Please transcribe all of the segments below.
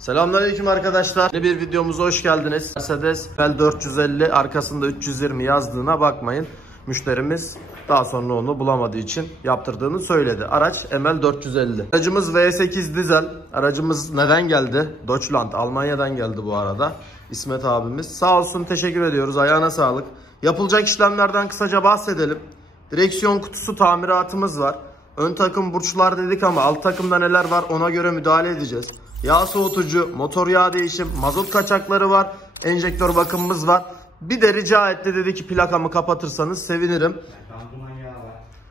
Selamünaleyküm arkadaşlar. Yeni bir videomuza hoş geldiniz. Mercedes L450 arkasında 320 yazdığına bakmayın. Müşterimiz daha sonra onu bulamadığı için yaptırdığını söyledi. Araç ML450. Aracımız V8 dizel. Aracımız neden geldi? Deutschland, Almanya'dan geldi bu arada. İsmet abimiz. Sağ olsun, teşekkür ediyoruz. Ayağına sağlık. Yapılacak işlemlerden kısaca bahsedelim. Direksiyon kutusu tamiratımız var. Ön takım burçlar dedik ama alt takımda neler var ona göre müdahale edeceğiz. Yağ soğutucu, motor yağ değişim, mazot kaçakları var. Enjektör bakımımız var. Bir de rica etti, dedi ki plakamı kapatırsanız sevinirim.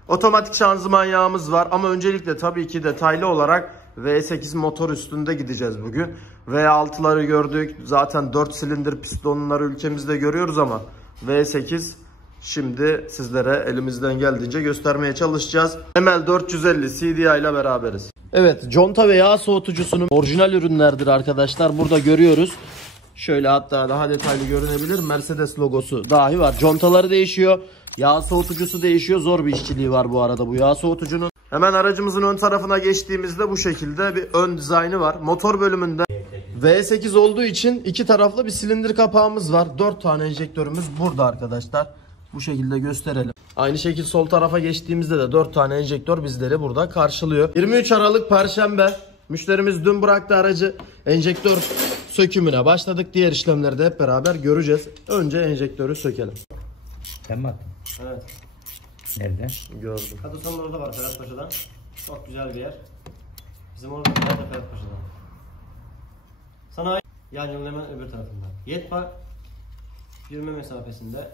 Otomatik şanzıman yağımız var ama öncelikle tabii ki detaylı olarak V8 motor üstünde gideceğiz bugün. V6'ları gördük. Zaten 4 silindir pistonları ülkemizde görüyoruz ama V8 şimdi sizlere elimizden geldiğince göstermeye çalışacağız. ML450 CDI ile beraberiz. Evet, conta ve yağ soğutucusunun orijinal ürünlerdir arkadaşlar. Burada görüyoruz. Şöyle hatta daha detaylı görünebilir. Mercedes logosu dahi var. Contaları değişiyor. Yağ soğutucusu değişiyor. Zor bir işçiliği var bu arada bu yağ soğutucunun. Hemen aracımızın ön tarafına geçtiğimizde bu şekilde bir ön dizaynı var. Motor bölümünde V8 olduğu için iki taraflı bir silindir kapağımız var. 4 tane enjektörümüz burada arkadaşlar. Bu şekilde gösterelim. Aynı şekilde sol tarafa geçtiğimizde de 4 tane enjektör bizleri burada karşılıyor. 23 Aralık Perşembe. Müşterimiz dün bıraktı aracı. Enjektör sökümüne başladık. Diğer işlemleri de hep beraber göreceğiz. Önce enjektörü sökelim. Sen mi attın? Evet. Nerede? Gördüm. Kadısan'ın orada var, Ferhat Paşa'da. Çok güzel bir yer. Bizim orada Ferhat Paşa'da. Sanayi yan yolun hemen öbür tarafında. Yetpa yürüme mesafesinde.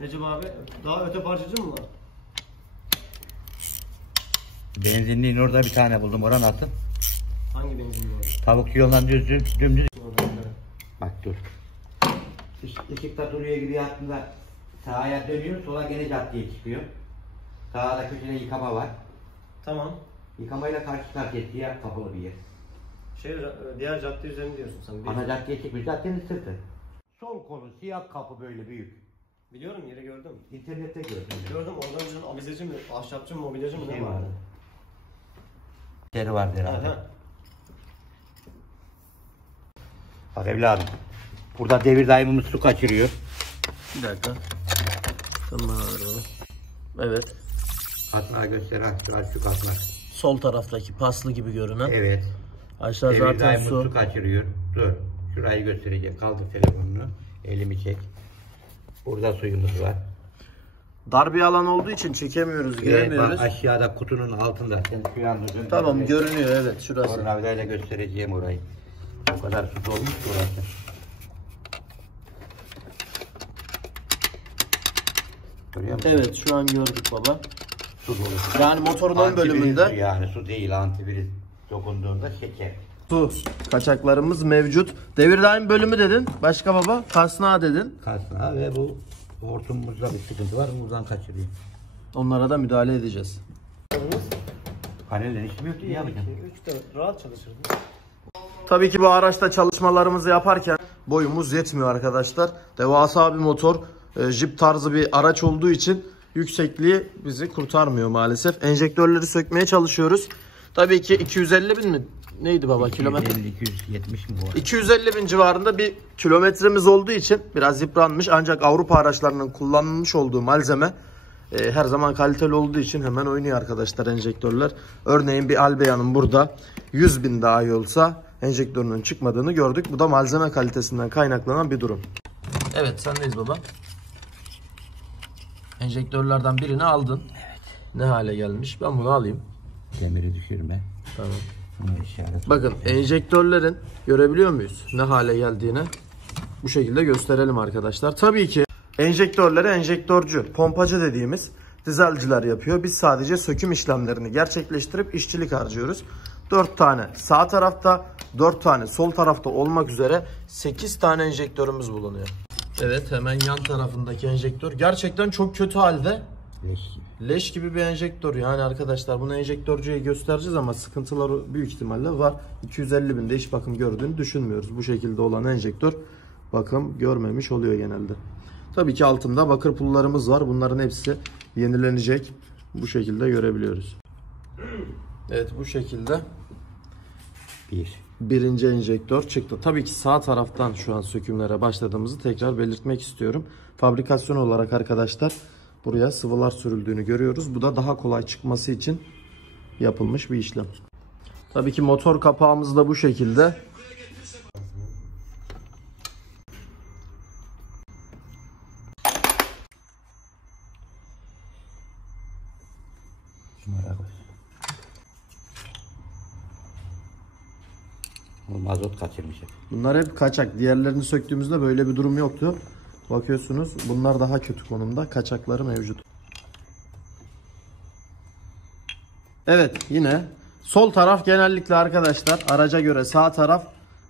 Recep abi, daha öte parçacı mı var? Benzinliğin orada bir tane buldum. Oran atın. Hangi benzinli orada? Tavuk yoldan dümdüz. Orada. Bak dur. Işıkta duruyor gibi aslında sağa dönüyor, sola gene caddeye çıkıyor. Sağda köşede yıkama var. Tamam. Yıkamayla karşı karşıya diğer kapalı bir yer. Diğer cadde üzerinde diyorsun sen. Ana caddeye çıkmış, caddenin sırtı. Sol kolu siyah kapı böyle büyük. Biliyorum, yeri gördüm. İnternette gördüm. Gördüm, oradan bizim avizeci mi, ahşapçı mı, mobilyacı mı Şey ne vardı? Yeri vardı herhalde. Aha. Bak evladım. Burada devir daimimiz su kaçırıyor. Bir dakika. Tamam. Evet. Katnağı göster, şu katnak. Sol taraftaki paslı gibi görünen. Evet. Aşağı Devir zaten daimimiz su. su kaçırıyor. Dur. Şurayı göstereceğim. Kaldır telefonunu. Elimi çek. Burada suyumuz var. Dar bir alan olduğu için çekemiyoruz, giremiyoruz. Bak aşağıda kutunun altında. Sen şu an Tamam, görünüyor, evet, şurası. Tornavidayla göstereceğim orayı. O kadar su dolmuş ki orası. Görüyor musun? Evet, şu an gördük baba. Su dolu. Yani motorun ön Antifriz bölümünde su yani su değil, antifriz dokunduğunda şeker. su kaçaklarımız mevcut. Devir daim bölümü dedin. Başka baba? Kasnağı dedin. Kasnağı ve bu hortumumuzda bir sıkıntı var. Buradan kaçırıyor. Onlara da müdahale edeceğiz. Panelden işim yok ki, yapacağım. 3 de rahat çalışırdı. Tabii ki bu araçta çalışmalarımızı yaparken boyumuz yetmiyor arkadaşlar. Devasa bir motor, jip tarzı bir araç olduğu için yüksekliği bizi kurtarmıyor maalesef. Enjektörleri sökmeye çalışıyoruz. Tabii ki 250 bin mi? Neydi baba kilometre? 270 mi bu arada? 250 bin civarında bir kilometremiz olduğu için biraz yıpranmış. Ancak Avrupa araçlarının kullanılmış olduğu malzeme her zaman kaliteli olduğu için hemen oynuyor arkadaşlar enjektörler. Örneğin bir Albea'nın burada 100 bin daha iyi olsa enjektörünün çıkmadığını gördük. Bu da malzeme kalitesinden kaynaklanan bir durum. Evet, sendeyiz baba. Enjektörlerden birini aldın. Evet. Ne hale gelmiş? Ben bunu alayım. Demiri düşürme. Tamam. İşaret. Bakın enjektörlerin görebiliyor muyuz ne hale geldiğini? Bu şekilde gösterelim arkadaşlar. Tabii ki enjektörleri enjektörcü, pompacı dediğimiz dizelciler yapıyor. Biz sadece söküm işlemlerini gerçekleştirip işçilik harcıyoruz. 4 tane sağ tarafta, 4 tane sol tarafta olmak üzere 8 tane enjektörümüz bulunuyor. Evet, hemen yan tarafındaki enjektör gerçekten çok kötü halde. Leş gibi bir enjektör yani arkadaşlar. Bunu enjektörcüye göstereceğiz ama sıkıntıları büyük ihtimalle var. 250 binde hiç bakım gördüğünü düşünmüyoruz. Bu şekilde olan enjektör bakım görmemiş oluyor genelde. Tabii ki altında bakır pullarımız var. Bunların hepsi yenilenecek. Bu şekilde görebiliyoruz. Evet, bu şekilde Birinci enjektör çıktı. Tabii ki sağ taraftan şu an sökümlere başladığımızı tekrar belirtmek istiyorum. Fabrikasyon olarak arkadaşlar buraya sıvılar sürüldüğünü görüyoruz. Bu da daha kolay çıkması için yapılmış bir işlem. Tabii ki motor kapağımız da bu şekilde. Mazot kaçırmış hep. Bunlar hep kaçak. Diğerlerini söktüğümüzde böyle bir durum yoktu. Bakıyorsunuz bunlar daha kötü konumda. Kaçakları mevcut. Evet, yine sol taraf genellikle arkadaşlar araca göre sağ taraf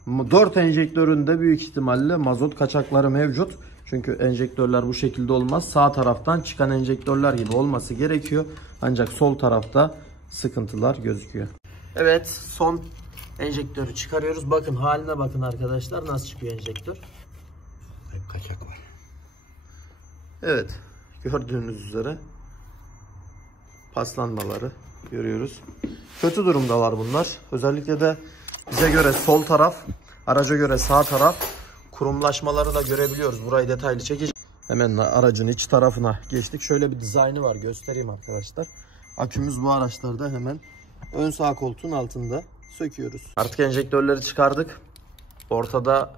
4 enjektöründe büyük ihtimalle mazot kaçakları mevcut. Çünkü enjektörler bu şekilde olmaz. Sağ taraftan çıkan enjektörler gibi olması gerekiyor. Ancak sol tarafta sıkıntılar gözüküyor. Evet, son enjektörü çıkarıyoruz. Bakın haline bakın arkadaşlar, nasıl çıkıyor enjektör. Hep kaçak var. Evet, gördüğünüz üzere paslanmaları görüyoruz. Kötü durumdalar bunlar. Özellikle de bize göre sol taraf, araca göre sağ taraf kurumlaşmaları da görebiliyoruz. Burayı detaylı çekeceğim. Hemen aracın iç tarafına geçtik. Şöyle bir dizaynı var, göstereyim arkadaşlar. Akümüz bu araçlarda hemen ön sağ koltuğun altında. Söküyoruz. Artık enjektörleri çıkardık. Ortada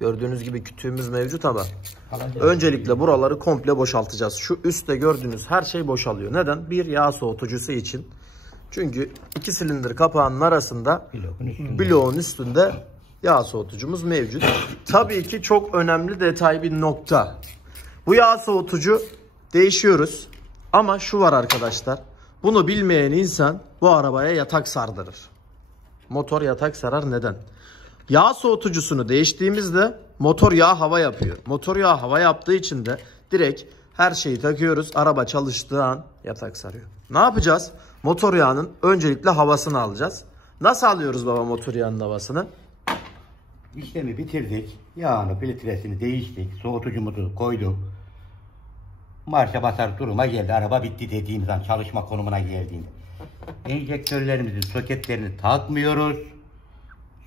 gördüğünüz gibi kütüğümüz mevcut ama öncelikle buraları komple boşaltacağız. Şu üstte gördüğünüz her şey boşalıyor. Neden? Bir, yağ soğutucusu için. Çünkü 2 silindir kapağının arasında bloğun üstünde yağ soğutucumuz mevcut. Tabii ki çok önemli detay bir nokta. Bu yağ soğutucu değişiyoruz. Ama şu var arkadaşlar. Bunu bilmeyen insan bu arabaya yatak sardırır. Motor yatak sarar. Neden? Yağ soğutucusunu değiştiğimizde motor yağ hava yapıyor. Motor yağ hava yaptığı için de direkt her şeyi takıyoruz. Araba çalıştığı an yatak sarıyor. Ne yapacağız? Motor yağının öncelikle havasını alacağız. Nasıl alıyoruz baba motor yağının havasını? İşlemi bitirdik. Yağını, filtresini değiştik. Soğutucumuzu koyduk. Marşa basar duruma geldi. Araba bitti dediğimiz an çalışma konumuna geldiğinde. Enjektörlerimizin soketlerini takmıyoruz.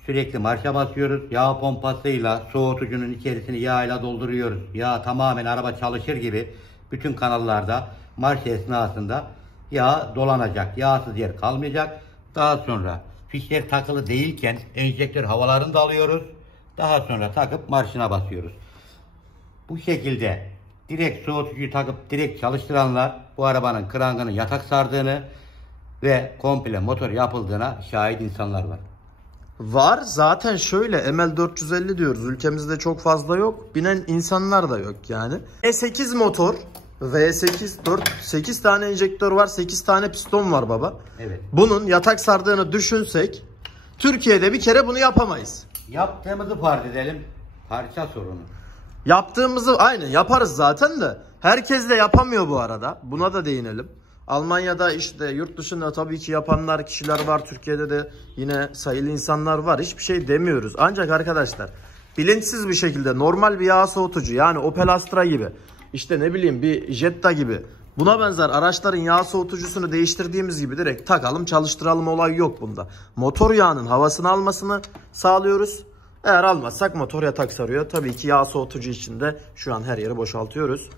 Sürekli marşa basıyoruz. Yağ pompasıyla soğutucunun içerisini yağ ile dolduruyoruz. Yağ tamamen araba çalışır gibi bütün kanallarda marş esnasında yağ dolanacak. Yağsız yer kalmayacak. Daha sonra fişler takılı değilken enjektör havalarını da alıyoruz. Daha sonra takıp marşına basıyoruz. Bu şekilde direkt soğutucuyu takıp direkt çalıştıranlar bu arabanın krangını yatak sardığını ve komple motor yapıldığına şahit insanlar var. Var zaten, şöyle ML450 diyoruz. Ülkemizde çok fazla yok. Binen insanlar da yok yani. E8 motor, V8 8 tane enjektör var, 8 tane piston var baba. Evet. Bunun yatak sardığını düşünsek Türkiye'de bir kere bunu yapamayız. Yaptığımızı farz edelim. Parça sorunu. Yaptığımızı aynen yaparız zaten de herkes de yapamıyor bu arada. Buna da değinelim. Almanya'da işte yurt dışında tabii ki yapanlar, kişiler var. Türkiye'de de yine sayılı insanlar var. Hiçbir şey demiyoruz. Ancak arkadaşlar bilinçsiz bir şekilde normal bir yağ soğutucu, yani Opel Astra gibi, işte ne bileyim bir Jetta gibi, buna benzer araçların yağ soğutucusunu değiştirdiğimiz gibi direkt takalım çalıştıralım olayı yok bunda. Motor yağının havasını almasını sağlıyoruz. Eğer almazsak motor yatak sarıyor. Tabii ki yağ soğutucu için de şu an her yeri boşaltıyoruz.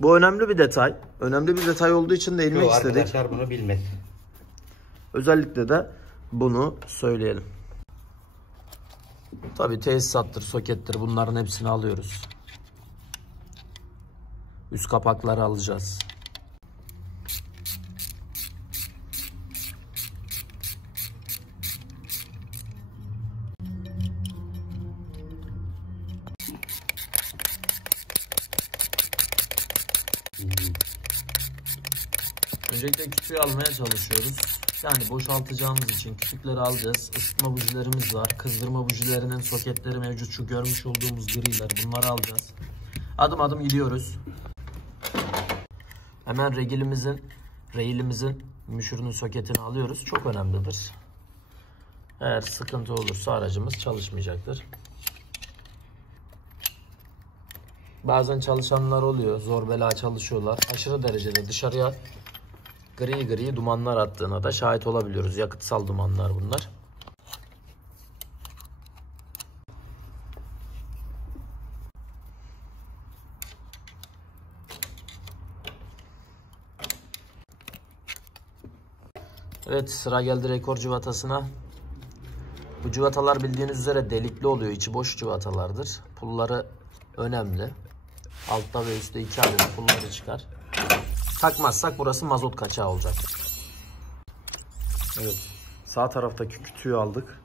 Bu önemli bir detay. Önemli bir detay olduğu için de ilmek istedik. Arkadaşlar bunu bilmesin. Özellikle de bunu söyleyelim. Tabii tesisattır, sokettir, bunların hepsini alıyoruz. Üst kapakları alacağız. Öncelikle kütüğü almaya çalışıyoruz. Yani boşaltacağımız için kütükleri alacağız. Isıtma bujilerimiz var. Kızdırma bujilerinin soketleri mevcut. Şu görmüş olduğumuz griler, bunları alacağız. Adım adım gidiyoruz. Hemen railimizin müşürünün soketini alıyoruz. Çok önemlidir. Eğer sıkıntı olursa aracımız çalışmayacaktır. Bazen çalışanlar oluyor. Zor bela çalışıyorlar. Aşırı derecede dışarıya gri dumanlar attığına da şahit olabiliyoruz. Yakıtsal dumanlar bunlar. Evet, sıra geldi rekor cıvatasına. Bu cıvatalar bildiğiniz üzere delikli oluyor. İçi boş cıvatalardır. Pulları önemli. Altta ve üstte 2 adet pulları çıkar. Takmazsak burası mazot kaçağı olacak. Evet. Sağ taraftaki kütüğü aldık.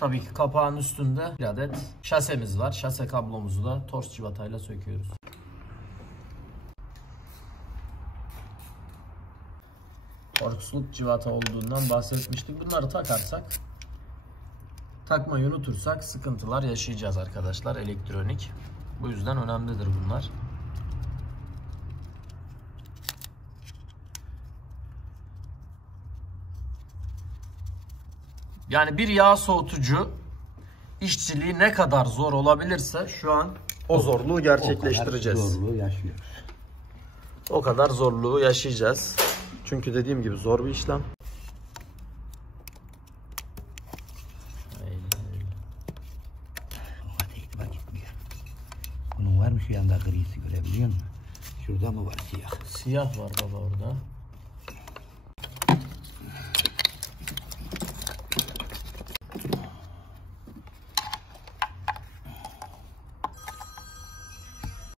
Tabii ki kapağın üstünde bir adet şasemiz var. Şase kablomuzu da tors civatayla söküyoruz. Torksluk civata olduğundan bahsetmiştik. Bunları takarsak, takmayı unutursak sıkıntılar yaşayacağız arkadaşlar, elektronik. Bu yüzden önemlidir bunlar. Yani bir yağ soğutucu işçiliği ne kadar zor olabilirse şu an o zorluğu gerçekleştireceğiz. O kadar zorluğu yaşıyoruz. O kadar zorluğu yaşayacağız. Çünkü dediğim gibi zor bir işlem. Bunun var mı şu yanda grisi, görebiliyor musun? Şurada mı var siyah? Siyah var baba orada.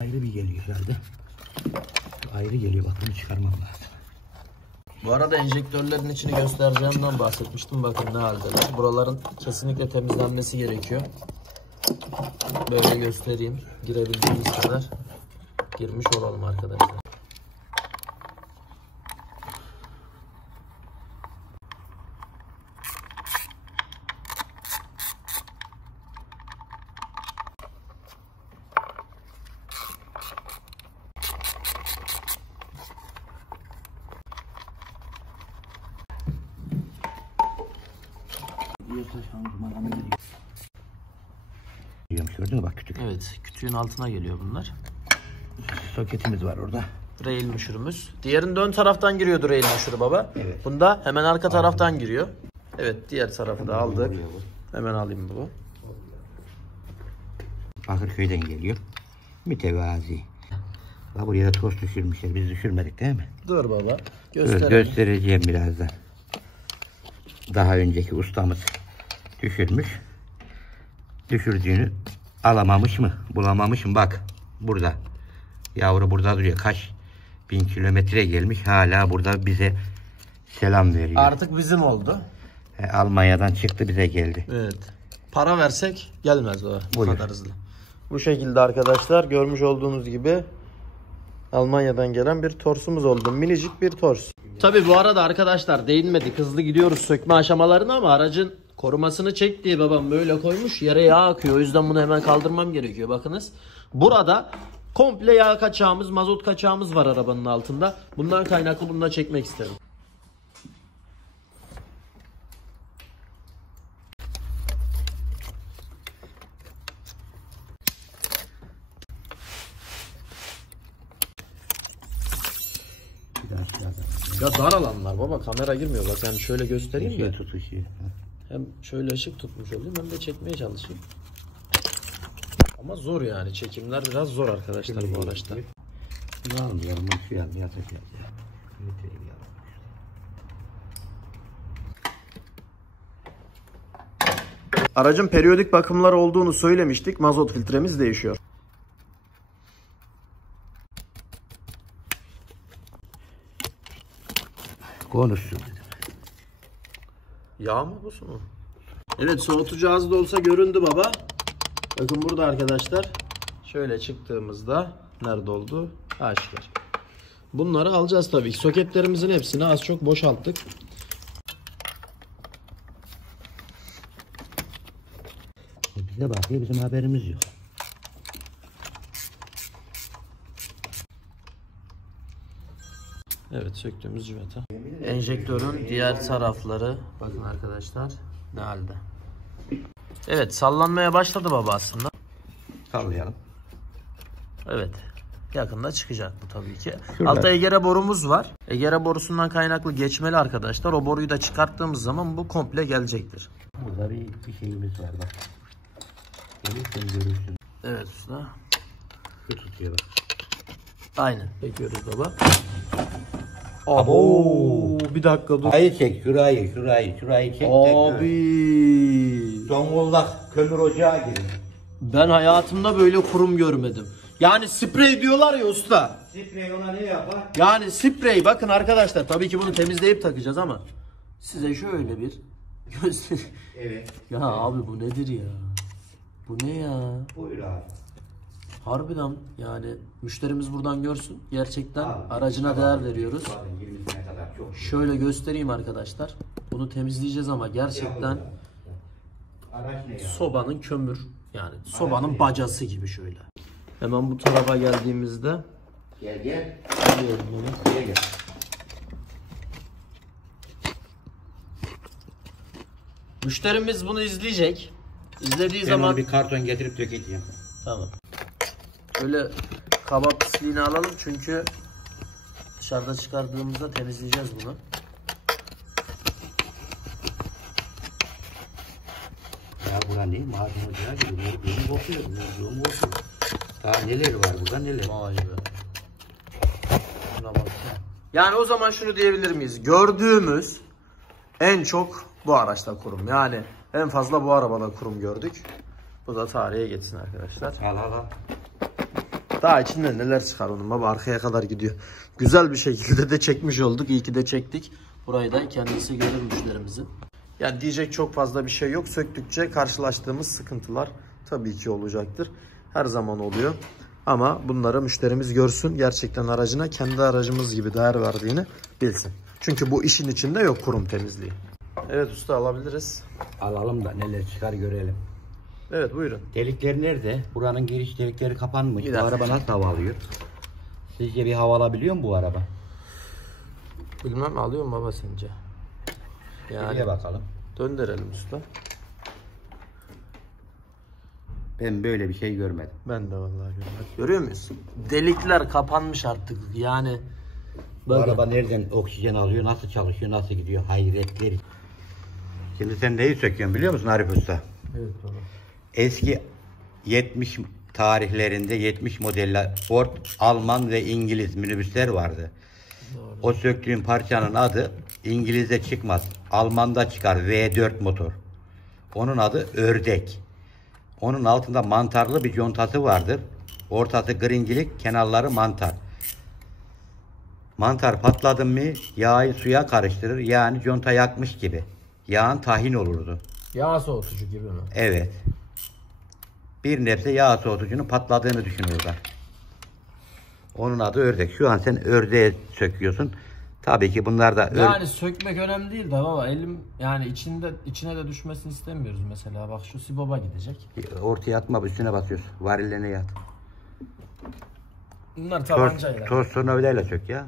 Ayrı bir geliyor herhalde. Ayrı geliyor, bak bunu çıkarmam lazım. Bu arada enjektörlerin içini göstereceğimden bahsetmiştim. Bakın ne haldeler. Buraların kesinlikle temizlenmesi gerekiyor. Böyle göstereyim. Girebildiğimiz kadar girmiş olalım arkadaşlar. Gördün mü bak kütük. Evet, kütüğün altına geliyor bunlar. Soketimiz var orada. Rail müşürümüz. Diğerinde ön taraftan giriyordu rail müşürü baba. Evet. Bunda hemen arka taraftan giriyor. Evet, diğer tarafı da aldık. Hemen alayım bu. Bakırköy'den geliyor. Mütevazi. Bak buraya da toz düşürmüşler. Biz düşürmedik değil mi? Dur baba. Göstereceğim birazdan. Daha önceki ustamız düşürmüş. Düşürdüğünü alamamış mı? Bulamamış mı? Bak burada. Yavru burada duruyor. Kaç bin kilometre gelmiş. Hala burada bize selam veriyor. Artık bizim oldu. Almanya'dan çıktı, bize geldi. Evet. Para versek gelmez o Buyur. kadar hızlı. Bu şekilde arkadaşlar, görmüş olduğunuz gibi Almanya'dan gelen bir torsumuz oldu. Minicik bir tors. Tabi bu arada arkadaşlar değinmedik. Hızlı gidiyoruz sökme aşamalarına ama aracın korumasını çek diye babam böyle koymuş. Yere yağ akıyor. O yüzden bunu hemen kaldırmam gerekiyor. Bakınız. Burada komple yağ kaçağımız, mazot kaçağımız var arabanın altında. Bundan kaynaklı bunu da çekmek isterim. Ya dar alanlar baba, kamera girmiyor bak, yani şöyle göstereyim de. Tutuşuyor. Hem şöyle ışık tutmuş olayım hem de çekmeye çalışayım. Ama zor yani, çekimler biraz zor arkadaşlar bu araçta. Ne almıyorum ben şu yan yatacağım. Aracın periyodik bakımları olduğunu söylemiştik. Mazot filtremiz değişiyor. Konuşsun. Yağ mı bu su mu? Evet, soğutucu az da olsa göründü baba. Bakın burada arkadaşlar. Şöyle çıktığımızda nerede oldu? Aşikar. Bunları alacağız tabii ki. Soketlerimizin hepsini az çok boşalttık. Bize bakıyor, bizim haberimiz yok. Evet, söktüğümüz civata. Enjektörün diğer tarafları bakın arkadaşlar ne halde. Evet, sallanmaya başladı baba aslında. Sallayalım. Evet. Yakında çıkacak bu tabii ki. Şurada. Altta egere borumuz var. Egere borusundan kaynaklı geçmeli arkadaşlar. O boruyu da çıkarttığımız zaman bu komple gelecektir. Burada bir şeyimiz var bak. Gelirsen görürsün. Evet usta. Şu tutuyor bak. Aynen. Bekliyoruz baba. Abo. Bir dakika dur. Şurayı çek, şurayı çek. Abi. Zonguldak kömür ocağı gibi. Ben hayatımda böyle kurum görmedim. Yani sprey diyorlar ya usta. Sprey ona ne yapar? Yani sprey bakın arkadaşlar, tabii ki bunu temizleyip takacağız ama size şöyle bir göster. Evet. Ya abi bu nedir ya? Bu ne ya? Buyur abi. Harbiden yani müşterimiz buradan görsün. Gerçekten Abi, aracına değer veriyoruz. Bakın 20'sine kadar çok. Şöyle göstereyim arkadaşlar. Bunu temizleyeceğiz ama gerçekten Araç ne ya? sobanın kömür, yani sobanın bacası gibi şöyle. Hemen bu tarafa geldiğimizde Gel gel. alıyorum bunu. Gel gel. Müşterimiz bunu izleyecek. İzlediği Ben zaman onu bir karton getirip dökeceğim. tamam. Böyle kaba pisliğini alalım çünkü dışarıda çıkardığımızda temizleyeceğiz bunu. Ya buran değil, maden ocağı gibi. Yoğun kokuyor, yoğun kokuyor. Daha neler var burada, neler? Vay be. Şuna baksana. Yani o zaman şunu diyebilir miyiz? Gördüğümüz en çok bu araçta kurum. Yani en fazla bu arabada kurum gördük. Bu da tarihe geçsin arkadaşlar. Al. Daha içinden neler çıkar onun baba, arkaya kadar gidiyor. Güzel bir şekilde de çekmiş olduk. İyi ki de çektik. Burayı da kendisi görür müşterimizin. Yani diyecek çok fazla bir şey yok. Söktükçe karşılaştığımız sıkıntılar tabii ki olacaktır. Her zaman oluyor. Ama bunları müşterimiz görsün. Gerçekten aracına kendi aracımız gibi değer verdiğini bilsin. Çünkü bu işin içinde yok kurum temizliği. Evet usta, alabiliriz. Alalım da neler çıkar görelim. Evet buyurun. Delikler nerede? Buranın giriş delikleri kapanmış. Bir Bu dakika. araba nasıl hava alıyor? Sizce bir hava alabiliyor mu bu araba? Bilmem, alıyor mu baba sence? Geriye bakalım. Döndürelim usta. Ben böyle bir şey görmedim. Ben de vallahi görmedim. Görüyor muyuz? Delikler kapanmış artık. Yani Bu araba nereden oksijen alıyor, nasıl çalışıyor, nasıl gidiyor? Hayretler. Şimdi sen neyi söküyorsun biliyor musun Arif Usta? Evet baba. Eski 70 tarihlerinde 70 model Ford, Alman ve İngiliz minibüsler vardı. Doğru. O söktüğün parçanın adı İngiliz'de çıkmaz. Alman'da çıkar V4 motor. Onun adı ördek. Onun altında mantarlı bir contası vardır. Ortası gringilik, kenarları mantar. Mantar patladı mı yağı suya karıştırır. Yani conta yakmış gibi. Yağın tahin olurdu. Yağ soğutucu gibi mi? Evet. Bir nebze yağ soğutucunun patladığını düşün orada. Onun adı ördek. Şu an sen ördeğe söküyorsun. Tabii ki bunlar da Yani sökmek önemli değil de baba, elim yani içine de düşmesini istemiyoruz mesela. Bak şu siboba gidecek. ortaya atma, üstüne basıyorsun. Varillerine yat. Bunlar tabancayla. Toz tornavidayla sök ya.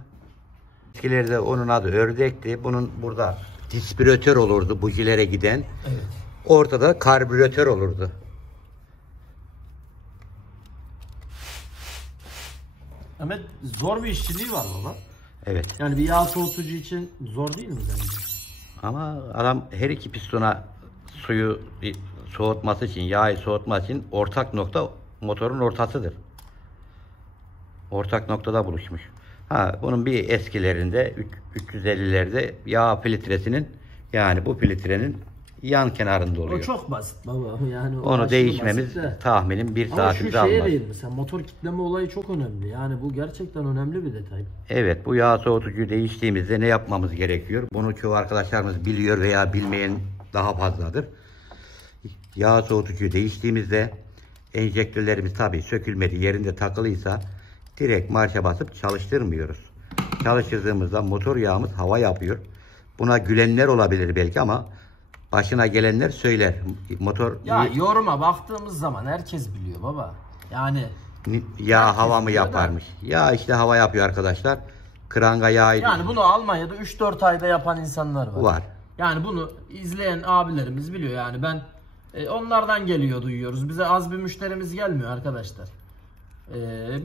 Eskilerde onun adı ördekti. Bunun burada dispiratör olurdu bujilere giden. Evet. Ortada karbüratör olurdu. Ama zor bir işçiliği var baba. Evet. Yani bir yağ soğutucu için zor değil mi sence? Ama adam her iki pistona suyu soğutması için, yağı soğutması için ortak nokta motorun ortasıdır. Ortak noktada buluşmuş. Bunun bir eskilerinde 350'lerde yağ filtresinin, yani bu filtrenin yan kenarında oluyor. O çok basit baba. Yani Onu aşırı değişmemiz basit de. tahminim bir Ama saatimizi şu şeye almaz. değil mesela, motor kitleme olayı çok önemli. Yani bu gerçekten önemli bir detay. Evet, bu yağ soğutucuyu değiştiğimizde ne yapmamız gerekiyor? Bunu çoğu arkadaşlarımız biliyor veya bilmeyen daha fazladır. Yağ soğutucuyu değiştiğimizde enjektörlerimiz tabii sökülmedi, yerinde takılıysa direkt marşa basıp çalıştırmıyoruz. Çalıştırdığımızda motor yağımız hava yapıyor. Buna gülenler olabilir belki ama başına gelenler söyler. Motor Ya yoruma baktığımız zaman herkes biliyor baba. Yani yağ herkes hava mı biliyor da. yaparmış? Ya işte hava yapıyor arkadaşlar. Kranga yağıydı. Yani bunu Almanya'da 3-4 ayda yapan insanlar var. Var. Yani bunu izleyen abilerimiz biliyor. Yani ben onlardan geliyor, duyuyoruz. Bize az bir müşterimiz gelmiyor arkadaşlar.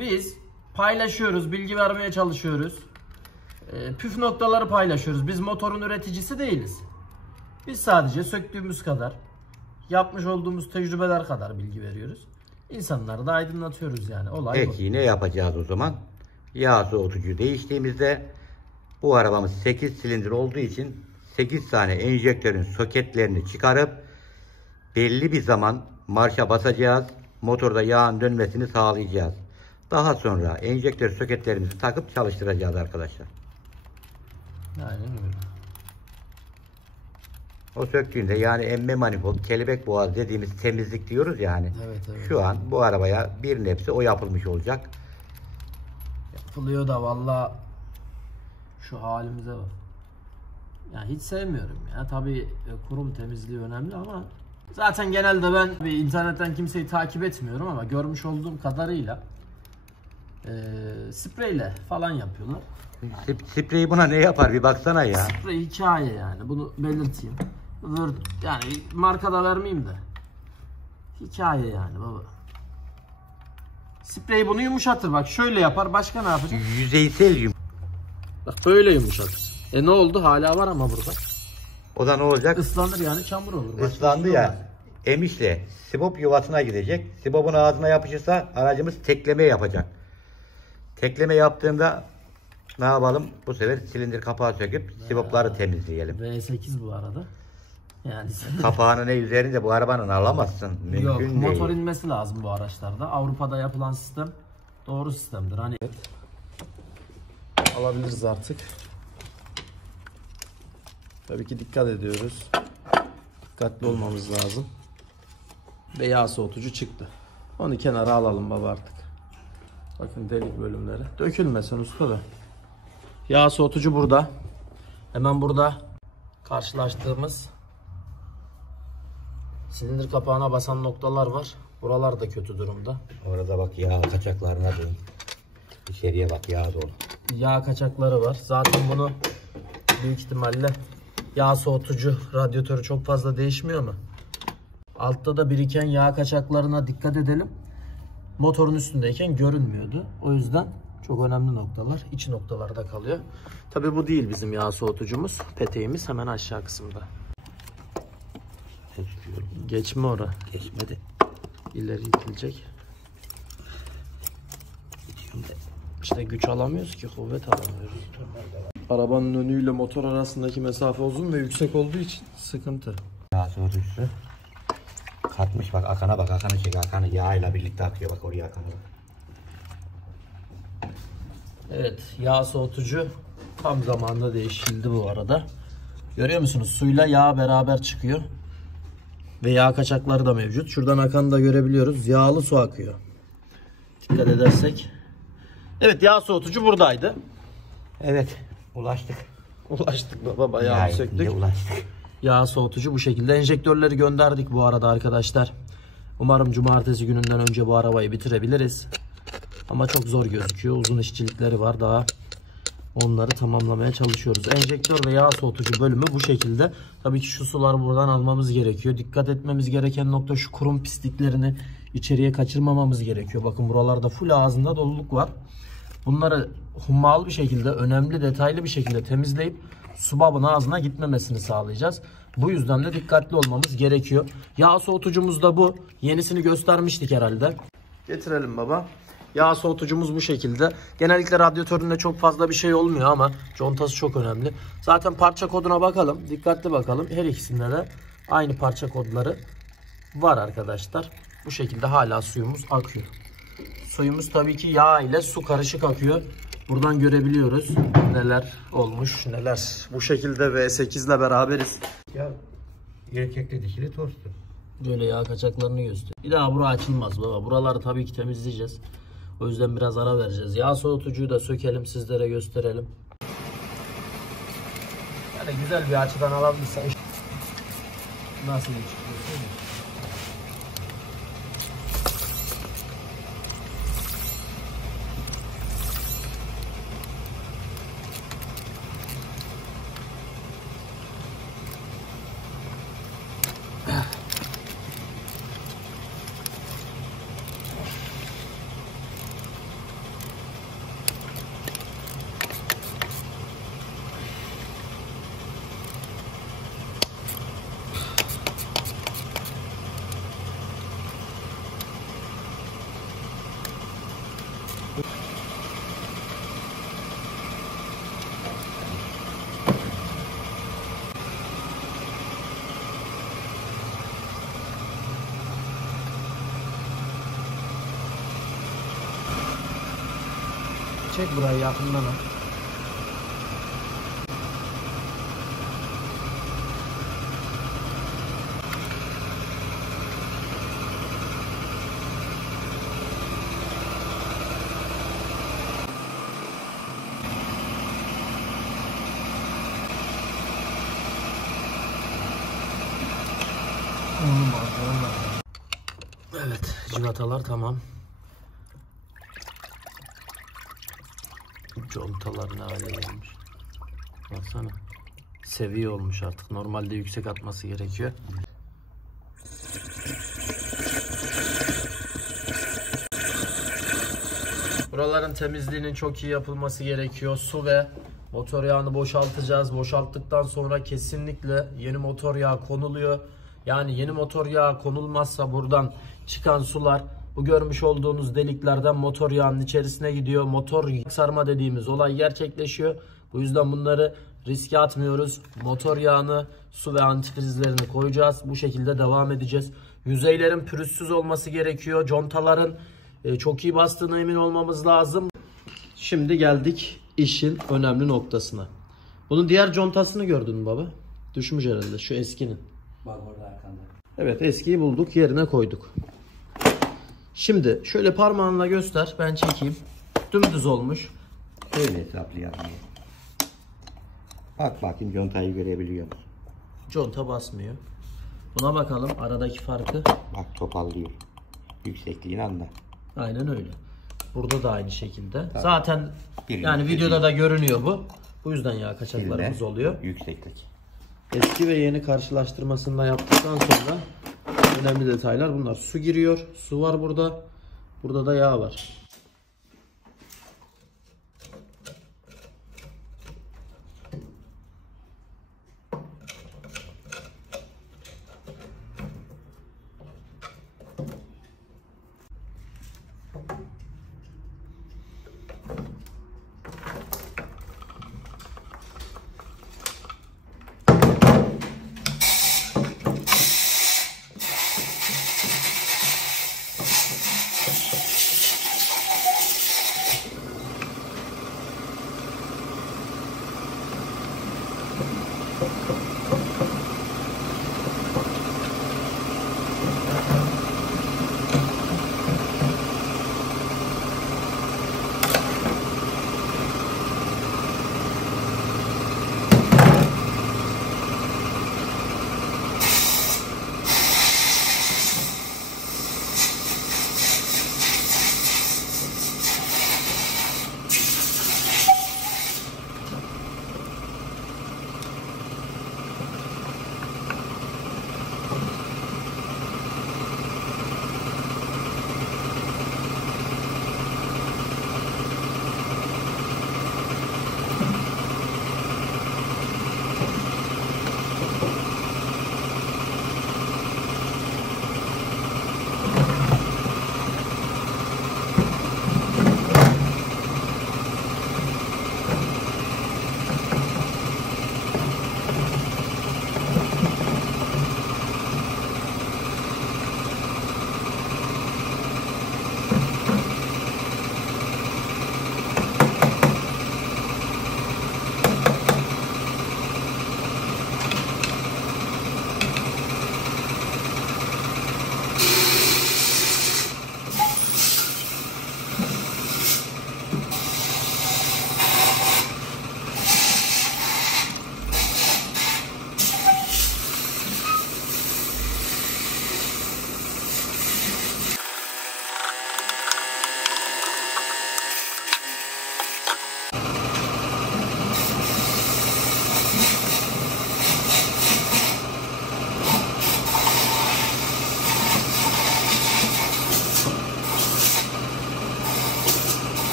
Biz paylaşıyoruz, bilgi vermeye çalışıyoruz. Püf noktaları paylaşıyoruz. Biz motorun üreticisi değiliz. Biz sadece söktüğümüz kadar, yapmış olduğumuz tecrübeler kadar bilgi veriyoruz. İnsanları da aydınlatıyoruz yani. Olay Peki ne yapacağız o zaman? Yağ soğutucuyu değiştiğimizde bu arabamız 8 silindir olduğu için 8 tane enjektörün soketlerini çıkarıp belli bir zaman marşa basacağız. Motorda yağın dönmesini sağlayacağız. Daha sonra enjektör soketlerimizi takıp çalıştıracağız arkadaşlar. Aynen öyle. O söktüğünde yani emme manifold, kelebek boğaz dediğimiz temizlik diyoruz yani. Evet, evet. Şu an bu arabaya bir nebze o yapılmış olacak. Yapılıyor da valla şu halimize bak. Yani hiç sevmiyorum ya. Tabii kurum temizliği önemli ama zaten genelde ben internetten kimseyi takip etmiyorum ama görmüş olduğum kadarıyla spreyle falan yapıyorlar. Spreyi buna ne yapar bir baksana ya. Sprey hikaye yani, bunu belirteyim. Yani marka da vermeyeyim de. Hikaye yani baba. Sprey bunu yumuşatır, bak şöyle yapar, başka ne yapacak? Yüzeysel Bak böyle yumuşatır. Ne oldu? Hala var ama burada. O da ne olacak? Islanır yani, çamur olur. Islandı ya. Emişle sibop yuvasına gidecek. Sibopun ağzına yapışırsa aracımız tekleme yapacak. Tekleme yaptığında ne yapalım? Bu sefer silindir kapağı söküp sibopları temizleyelim. V8 bu arada. Yani Kapağını ne üzerinde bu arabanın alamazsın. Mümkün yok, değil. motor inmesi lazım bu araçlarda. Avrupa'da yapılan sistem doğru sistemdir. Hani alabiliriz artık. Tabii ki dikkat ediyoruz. Dikkatli olmamız lazım. Ve yağ soğutucu çıktı. Onu kenara alalım baba artık. Bakın delik bölümleri. Dökülmesin usta da. Yağ soğutucu burada. Hemen burada karşılaştığımız silindir kapağına basan noktalar var. Buralar da kötü durumda. Orada bak yağ kaçaklarına dön. İçeriye bak yağ dolu. Yağ kaçakları var. Zaten bunu büyük ihtimalle yağ soğutucu radyatörü çok fazla değişmiyor mu? Altta da biriken yağ kaçaklarına dikkat edelim. Motorun üstündeyken görünmüyordu. O yüzden çok önemli noktalar iç noktalarda kalıyor. Tabii bu değil bizim yağ soğutucumuz. Peteğimiz hemen aşağı kısımda. Geçme ora. Geçmedi. İleri itilecek. İşte güç alamıyoruz ki, kuvvet alamıyoruz. Arabanın önüyle motor arasındaki mesafe uzun ve yüksek olduğu için sıkıntı. Yağ soğutucusu katmış bak, akana bak, akanı çek, akanı yağıyla birlikte akıyor bak, oraya akanı bak. Evet, yağ soğutucu tam zamanında değişildi bu arada. Görüyor musunuz? Suyla yağ beraber çıkıyor. Ve yağ kaçakları da mevcut. Şuradan akanı da görebiliyoruz. Yağlı su akıyor. Dikkat edersek. Evet, yağ soğutucu buradaydı. Evet, ulaştık. Ulaştık baba, bayağı söktük. Ulaştık. Yağ soğutucu bu şekilde. Enjektörleri gönderdik bu arada arkadaşlar. Umarım cumartesi gününden önce bu arabayı bitirebiliriz. Ama çok zor gözüküyor. Uzun işçilikleri var daha. Onları tamamlamaya çalışıyoruz. Enjektör ve yağ soğutucu bölümü bu şekilde. Tabii ki şu suları buradan almamız gerekiyor. Dikkat etmemiz gereken nokta, şu kurum pisliklerini içeriye kaçırmamamız gerekiyor. Bakın buralarda full ağzında doluluk var. Bunları hummalı bir şekilde, önemli, detaylı bir şekilde temizleyip subabın ağzına gitmemesini sağlayacağız. Bu yüzden de dikkatli olmamız gerekiyor. Yağ soğutucumuz da bu. Yenisini göstermiştik herhalde. Getirelim baba. Yağ soğutucumuz bu şekilde. Genellikle radyatöründe çok fazla bir şey olmuyor ama contası çok önemli. Zaten parça koduna bakalım. Dikkatli bakalım. Her ikisinde de aynı parça kodları var arkadaşlar. Bu şekilde hala suyumuz akıyor. Suyumuz tabii ki yağ ile su karışık akıyor. Buradan görebiliyoruz neler olmuş, neler. Bu şekilde V8 ile beraberiz. Ya erkekli dişili tostu. Böyle yağ kaçaklarını gösteriyor. Bir daha bura açılmaz baba. Buraları tabii ki temizleyeceğiz. O yüzden biraz ara vereceğiz. Yağ soğutucuyu da sökelim, sizlere gösterelim. Yani güzel bir açıdan alabilirsen. Nasıl çıkıyor? Çek burayı yakından al. Evet, civatalar tamam. Contalar ne hale gelmiş. Baksana. Seviye olmuş artık. Normalde yüksek atması gerekiyor. Buraların temizliğinin çok iyi yapılması gerekiyor. Su ve motor yağını boşaltacağız. Boşalttıktan sonra kesinlikle yeni motor yağı konuluyor. Yani yeni motor yağı konulmazsa buradan çıkan sular bu görmüş olduğunuz deliklerden motor yağının içerisine gidiyor. Motor sarma dediğimiz olay gerçekleşiyor. Bu yüzden bunları riske atmıyoruz. Motor yağını, su ve antifrizlerini koyacağız. Bu şekilde devam edeceğiz. Yüzeylerin pürüzsüz olması gerekiyor. Contaların çok iyi bastığına emin olmamız lazım. Şimdi geldik işin önemli noktasına. Bunun diğer contasını gördün mü baba? Düşmüş herhalde şu eskinin. Bak orada arkanda. Evet, eskiyi bulduk, yerine koyduk. Şimdi şöyle parmağınla göster, ben çekeyim. Dümdüz olmuş. Şöyle hesaplayalım. Bak bakayım contayı görebiliyor musun? Conta basmıyor. Buna bakalım aradaki farkı. Bak topallıyor. Yüksekliğini anla. Aynen öyle. Burada da aynı şekilde. Tabii. Zaten yani videoda da görünüyor bu. Bu yüzden yağ kaçaklarımız oluyor. Yükseklik. Eski ve yeni karşılaştırmasını da yaptıktan sonra önemli detaylar bunlar. Su giriyor. Su var burada. Burada da yağ var.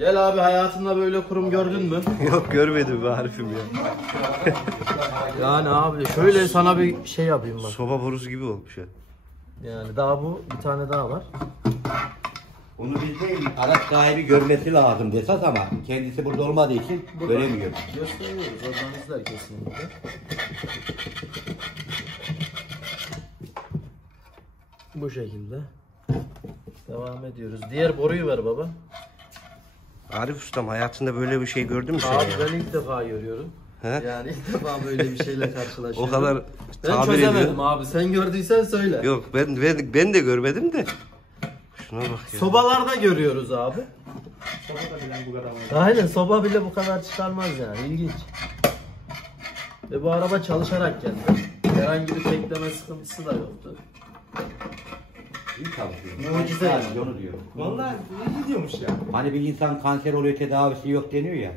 Gel abi, hayatında böyle kurum gördün mü? Yok görmedim be Arif'im ya. Yani abi şöyle sana bir şey yapayım bak. Soba borusu gibi olmuş ya. Yani daha bu bir tane daha var. Onu bilseydim araç sahibi görmesi lazım esas ama kendisi burada olmadığı için göremiyor. Gösteriyoruz, oradan izler kesinlikle. Bu şekilde. Devam ediyoruz. Diğer boruyu ver baba. Arif ustam hayatında böyle bir şey gördün mü sen Abi ya? ben ilk defa görüyorum. He? Yani ilk defa böyle bir şeyle karşılaşıyorum. O kadar ben tabir çözemedim ediyor. abi. Sen gördüysen söyle. Yok ben de görmedim de. Şuna bak ya. Sobalarda görüyoruz abi. Soba da bilen bu kadar var. Aynen, soba bile bu kadar çıkarmaz yani. İlginç. Ve bu araba çalışarak geldi. Herhangi bir tekleme sıkıntısı da yoktu. İyi çalışıyor. Mucize yani. Sadece onu diyor. Vallahi iyi gidiyormuş ya. Hani bir insan kanser oluyor tedavisi yok deniyor ya.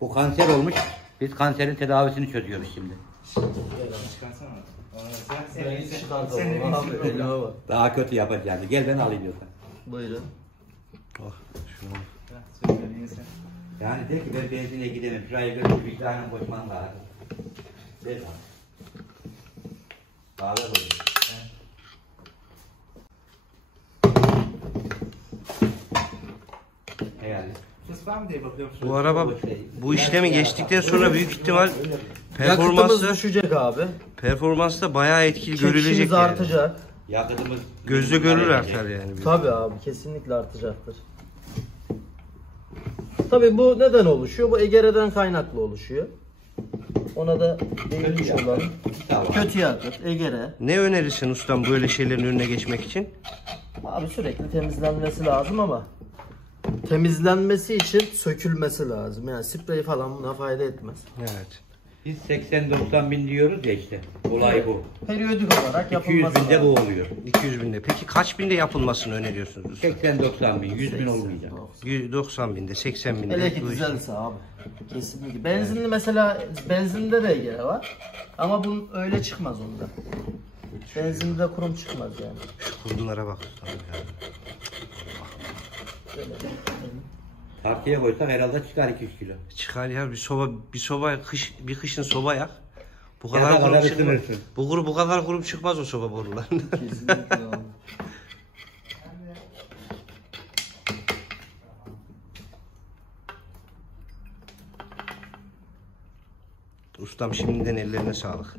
Bu kanser olmuş. Biz kanserin tedavisini çözüyoruz şimdi. Çıkarsana. Çıkartalım abi. Elime bak. Daha kötü yapacağız. Gel ben alayım diyorsan. Buyurun. Oh, şuna bak. Yani de ki ben benzinle gidemem. Şurayı görüp bir tane koşmam lazım. Ver bana. Bağlar oluyor. Yani. Ses var mı diye bakıyorum. Bu araba bu işlemi geçtikten sonra büyük ihtimal Yakıtımız performansı düşecek abi. da bayağı etkili görülecek Çekişimiz yani. artacak. Yakıtımız Gözle görülür artar yani. Tabii abi, kesinlikle artacaktır. Tabii bu neden oluşuyor? Bu egereden kaynaklı oluşuyor. Ona da değinmiş olalım. Kötü yakıt, egere. Ne önerirsin ustam böyle şeylerin önüne geçmek için? Abi sürekli temizlenmesi lazım ama temizlenmesi için sökülmesi lazım. Yani sprey falan buna fayda etmez. Evet. Biz 80-90 bin diyoruz ya işte. Olay bu. Periyodik olarak 200 yapılması binde bu lazım. oluyor. 200 binde. Peki kaç binde yapılmasını öneriyorsunuz usta? 80-90 bin, 100 bin olmayacak. 90 binde, 80 binde. Hele ki bu iş. güzelse abi. Kesinlikle. Benzinli mesela, benzinde de egere var. Ama bunun öyle çıkmaz onda. Benzinde kurum çıkmaz yani. Şu kurdulara bak ustam ya. Tartıya koysak herhalde çıkar 2-3 kilo. Çıkar ya bir kışın soba yak. Bu Ya da kadar kurum kadar çıkmaz. ısınırsın. Bu kadar kurum çıkmaz o soba borularından. Kesinlikle abi. Ustam şimdiden ellerine sağlık.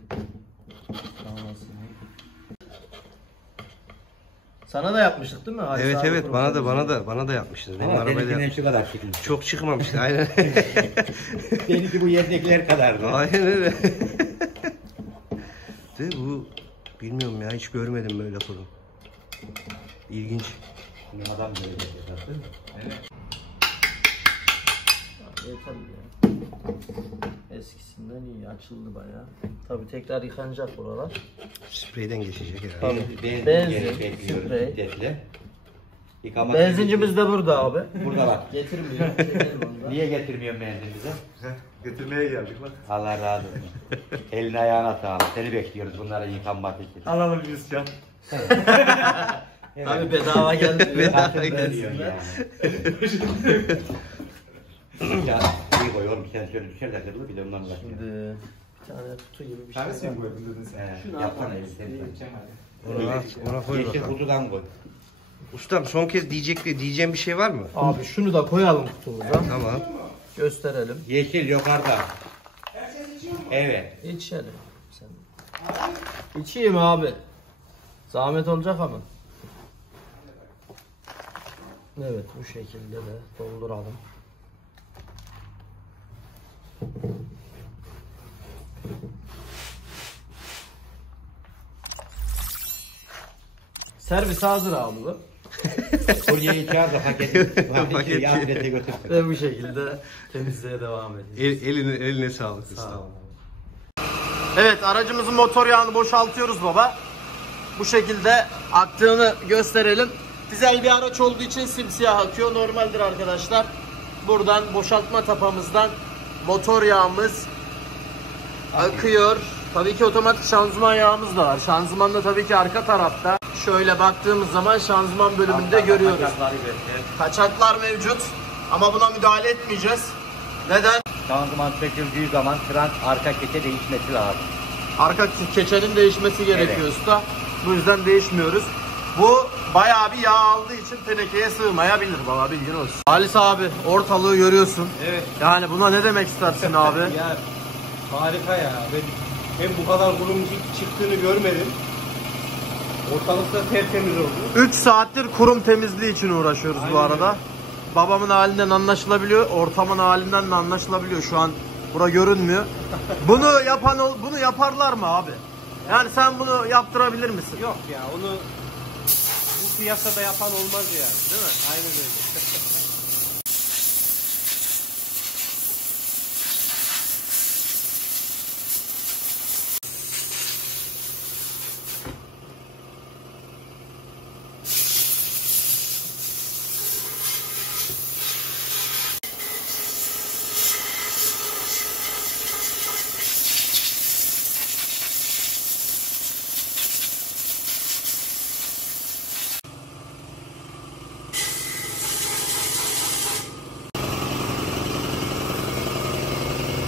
Sana da yapmıştık değil mi? Halis Evet abi evet kurum bana da yapmıştınız. Benim Ama arabayla seninkinden şu kadar çıkmış. çok çıkmamıştı aynen. Seninki bu yerdekiler kadardı. Aynen öyle. De bu bilmiyorum ya hiç görmedim böyle kurum. İlginç. Şimdi adam böyle yapıyor, değil mi? Yeter ya. Eskisinden iyi, açıldı bayağı. Tabii tekrar yıkanacak buralar. Spreyden geçecek herhalde. Tabii. Benzin, sprey. şiddetle. Yıkamak Benzincimiz de burada abi. burada bak. Getirmiyor. Çekelim onu da. Niye getirmiyorsun benzin bize? Götürmeye geldik bak. Allah razı olsun. Eline ayağına sağlık. Seni bekliyoruz bunlara yıkanmak için. Alalım biz ya. Abi bedava gelmiyor. Bedava Geliyor yani. Ya iyi koy oğlum sen şöyle düşer de kırılır bir de ondan uğraşıyor. Şimdi bir tane kutu gibi bir şey Tanesi var. mi koydun dedin sen? Şunu Yapsana atalım. Ona koy Yeşil bakalım. kutudan koy. Ustam son kez diyeceğim bir şey var mı? Abi şunu da koyalım kutumuza. Tamam. Gösterelim. Yeşil yukarıda. Evet. İçelim. Sen. İçeyim abi. Zahmet olacak ama. Evet, bu şekilde de dolduralım. Servis hazır abi bu. Kuryeyi çağır da paketi adrese götürsün. Ve bu şekilde temizliğe devam ediyoruz. Eline sağlık Sağ ustam. ol. Evet, aracımızın motor yağını boşaltıyoruz baba. Bu şekilde aktığını gösterelim. Dizel bir araç olduğu için simsiyah akıyor. Normaldir arkadaşlar. Buradan boşaltma tapamızdan motor yağımız akıyor. Tabii ki otomatik şanzıman yağımız da var. Şanzıman da tabii ki arka tarafta. Şöyle baktığımız zaman şanzıman bölümünde görüyoruz. Kaçaklar mevcut. Ama buna müdahale etmeyeceğiz. Neden? Şanzıman söküldüğü zaman trans arka keçe değişmesi lazım. Arka keçenin değişmesi gerekiyor usta. Bu yüzden değişmiyoruz. Bu bayağı bir yağ aldığı için tenekeye sığmayabilir baba, bilgin olsun. Halis abi, ortalığı görüyorsun. Evet. Yani buna ne demek istersin abi? Ya harika ya. Ben hem bu kadar kurum çıktığını görmedim. Ortalıkta tertemiz oldu. 3 saattir kurum temizliği için uğraşıyoruz bu Aynen arada. öyle. Babamın halinden anlaşılabiliyor, ortamın halinden de anlaşılabiliyor. Şu an bura görünmüyor. Bunu yaparlar mı abi? Yani sen bunu yaptırabilir misin? Yok ya, onu bu piyasada yapan olmaz yani, değil mi? Aynen öyle.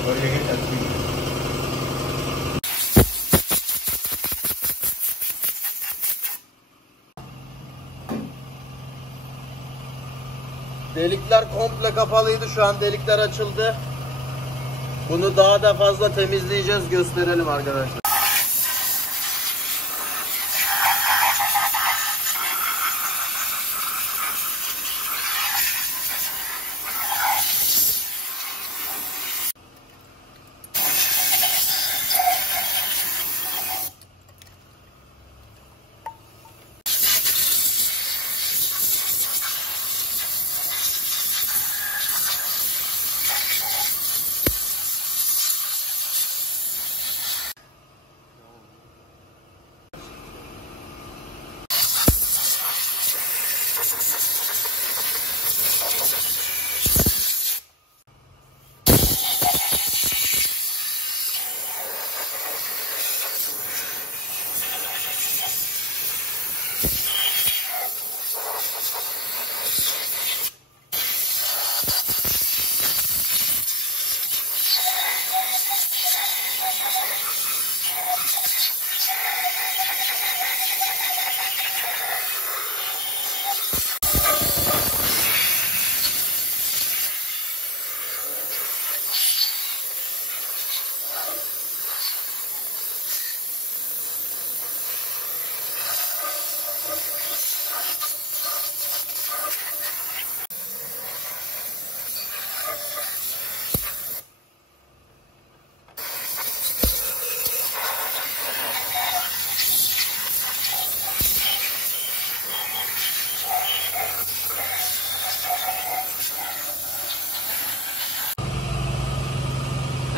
Böyle geçer. Delikler komple kapalıydı, şu an delikler açıldı. Bunu daha da fazla temizleyeceğiz, gösterelim arkadaşlar.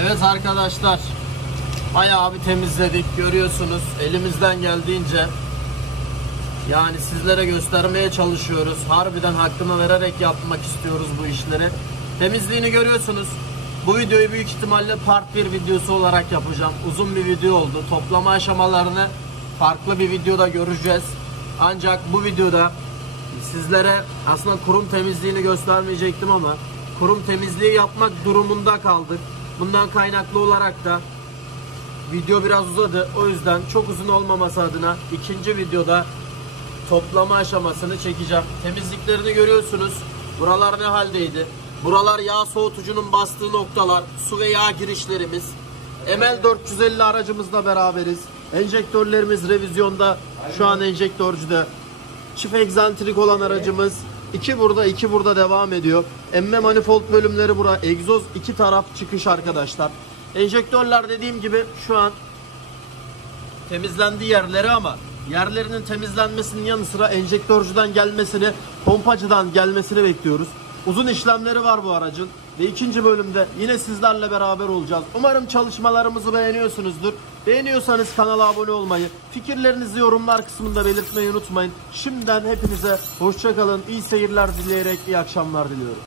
Evet arkadaşlar, bayağı bir temizledik, görüyorsunuz. Elimizden geldiğince yani sizlere göstermeye çalışıyoruz. Harbiden hakkını vererek yapmak istiyoruz bu işleri. Temizliğini görüyorsunuz. Bu videoyu büyük ihtimalle part 1 videosu olarak yapacağım. Uzun bir video oldu. Toplama aşamalarını farklı bir videoda göreceğiz. Ancak bu videoda sizlere aslında kurum temizliğini göstermeyecektim ama kurum temizliği yapmak durumunda kaldık. Bundan kaynaklı olarak da video biraz uzadı. O yüzden çok uzun olmaması adına ikinci videoda toplama aşamasını çekeceğim. Temizliklerini görüyorsunuz. Buralar ne haldeydi? Buralar yağ soğutucunun bastığı noktalar. Su ve yağ girişlerimiz. ML 450 aracımızla beraberiz. Enjektörlerimiz revizyonda. Şu an enjektörcüde. Çift egzantrik olan aracımız. 2 burada, 2 burada devam ediyor. Emme manifold bölümleri bura. Egzoz 2 taraf çıkış arkadaşlar. Enjektörler dediğim gibi şu an temizlendiği yerleri ama yerlerinin temizlenmesinin yanı sıra enjektörcüden gelmesini, pompacıdan gelmesini bekliyoruz. Uzun işlemleri var bu aracın ve ikinci bölümde yine sizlerle beraber olacağız. Umarım çalışmalarımızı beğeniyorsunuzdur. Beğeniyorsanız kanala abone olmayı, fikirlerinizi yorumlar kısmında belirtmeyi unutmayın. Şimdiden hepinize hoşça kalın, iyi seyirler dileyerek iyi akşamlar diliyorum.